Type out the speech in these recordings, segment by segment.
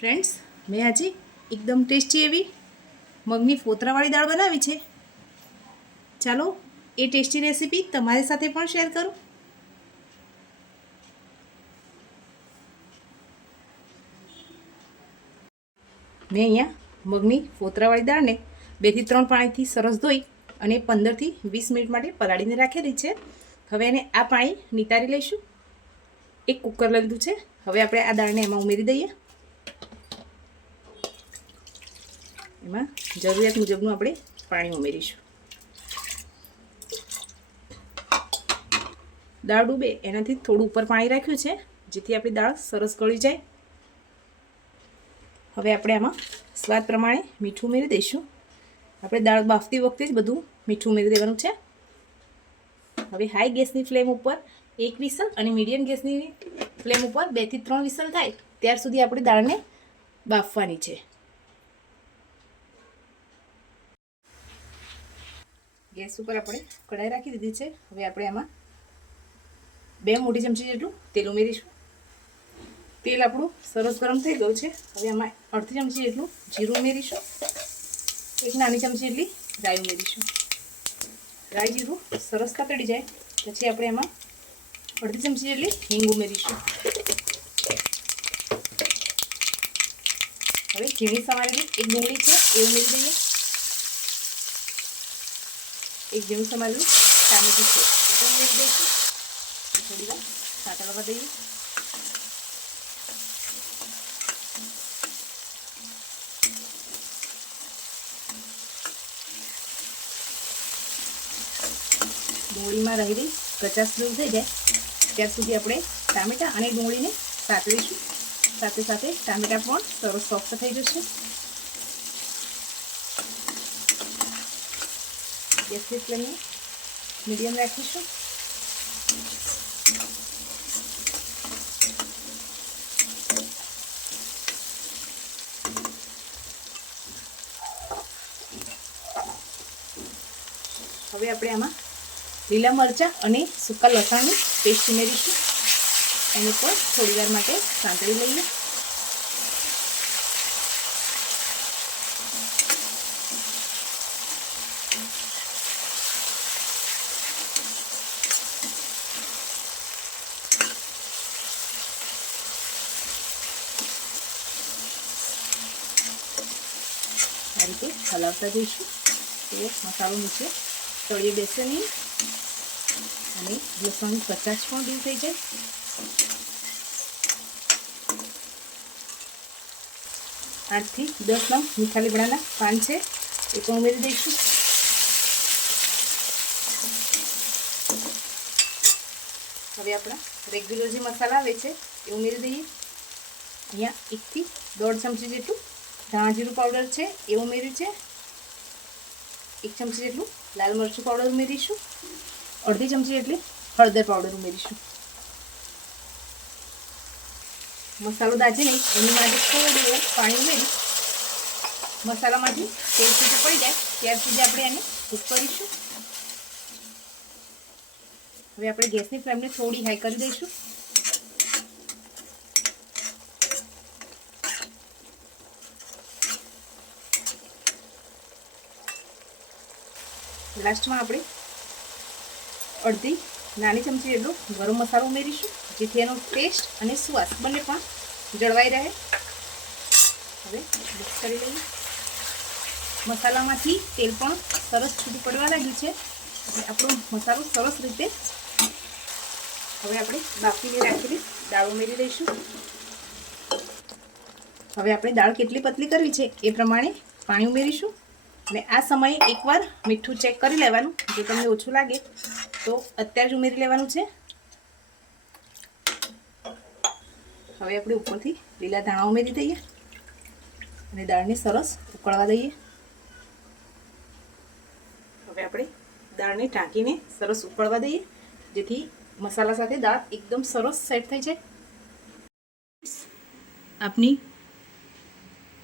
Friends मैं आज एकदम टेस्टी एवी मगनी फोतरावाड़ी दाळ बनावी छे। चालो ए टेस्टी रेसिपी तमारी साथे पण शेर करूं। मैं अहींया मगनी फोतरावाड़ी दाळ ने 2 થી 3 पाणीथी सरस धोई अने 15 થી 20 मिनिट माटे पलाळीने राखेली छे। हवे एने आ पाणी नितारी लईशुं। एक कुकर लई लीधुं छे। हवे आपणे आ दाळने एमां उमेरी दઈએ। एमां जरूरियात मुजबनुं આપણે પાણી ઉમેરીશું। દાળ ડૂબે એનાથી થોડું ઉપર પાણી રાખ્યું છે જેથી આપણી દાળ સરસ ગળી જાય। હવે આપણે આમાં સ્વાદ પ્રમાણે મીઠું ઉમેરી દઈશું। આપણે દાળ બાફતી વખતે જ બધું મીઠું ઉમેરી દેવાનું છે। હવે હાઈ ગેસની ફ્લેમ ઉપર એક વિસલ અને મીડિયમ ગેસની ફ્લેમ ઉપર 2 થી 3 વિસલ થાય ત્યાર સુધી આપણે દાળને બાફવાની છે। गैस पर अपने कढ़ाई राखी दीधी है। हवे आपणे आमां 2 मोटी चमची जेटलुं तेल उमेरीशुं। तेल आपणुं सरस गरम थई गयुं छे। हवे आमां अर्धी चमची जेटलुं जीरुं उमेरीशुं। एक नानी चमची जेटली राई उमेरीशुं। राई जीरुं सरस ततड़ी जाए पछी आपणे आमां अर्धी चमची जेटली हींग उमेरीशुं। हवे झीणी समारेली एक डુંગળી छे ए उमेरी दઈએ। एक झीणું समारेલું ટામેટું છે એ ઉમેરી દઈશું। થોડી વાર સાતળવા દઈએ। ડુંગળીમાં રહેલી કચાશ દૂર થઈ જાય ત્યાર સુધી આપણે ટામેટા અને ડુંગળીને સાતળીશું। સાથે સાથે ટામેટા પણ સરસ સોફ્ટ થઈ જશે। गैस की फ्लेम में मीडियम राखीशुं। हवे आपणे आमां लीला मरचा अने सूका लसणनी पेस्ट उमेरीशुं। एने पण थोड़ी वार माटे सांतળી लईए। आ रीते हलावता जईशुं तो मसालो नीचे तळिये बेसे नहीं अने लसणनी कचाश पण दूर थई जाय। 8 થી 10 નંગ મીઠા લીમડાના પાન છે એ પણ ઉમેરી દઈશું। હવે આપણા રેગ્યુલર જે મસાલા આવે છે એ ઉમેરી દઈએ। અહીંયા 1 થી 1.5 ચમચી જેટલું ધાણા જીરું પાવડર છે એ ઉમેર્યું છે। 1 ચમચી જેટલું લાલ મરચું પાવડર ઉમેરીશું। અડધી ચમચી જેટલી હળદર પાવડર ઉમેરીશું। મસાલો દાજી નહીં એની માટે થોડું પાણી ઉમેરી મસાલામાંથી તેલ છૂટું પડી જાય ત્યાર સુધી આપણે આને કૂક કરીશું। હવે આપણે ગેસની ફ્લેમને થોડી હાઈ કરી દઈશું। लास्ट में આપણે અડધી નાની ચમચી જેટલો ગરમ મસાલો ઉમેરીશું જેથી એનો ટેસ્ટ અને સુવાસ બંને પણ જળવાઈ રહે। હવે મિક્સ કરી લઈએ। મસાલામાંથી તેલ પણ સરસ છૂટું પડવા લાગ્યું છે એટલે આપણો મસાલો સરસ રીતે હવે આપણે બાફીને રાખેલી દાળ ઉમેરી દઈશું। હવે આપણે દાળ કેટલી પતલી કરવી છે એ પ્રમાણે પાણી ઉમેરીશું અને આ સમયે એકવાર મીઠું ચેક કરી લેવાનું। જો તમને ઓછું લાગે તો અત્યારે જ ઉમેરી લેવાનું છે। હવે આપણે ઉપરથી લીલા ધાણા ઉમેરી દઈએ અને દાળને સરસ ઉકળવા દઈએ। હવે આપણે દાળને ઢાંકીને સરસ ઉકળવા દઈએ જેથી મસાલા સાથે દાળ એકદમ સરસ સેટ થઈ જાય। આપની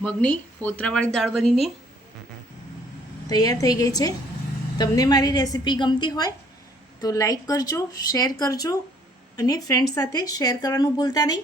મગની ફોતરાવાળી દાળ બનીને तैयार थई गई है। तमने मारी रेसिपी गमती होय तो लाइक करजो, शेर करजो अने फ्रेंड्स साथे शेर करवानुं भूलता नहीं।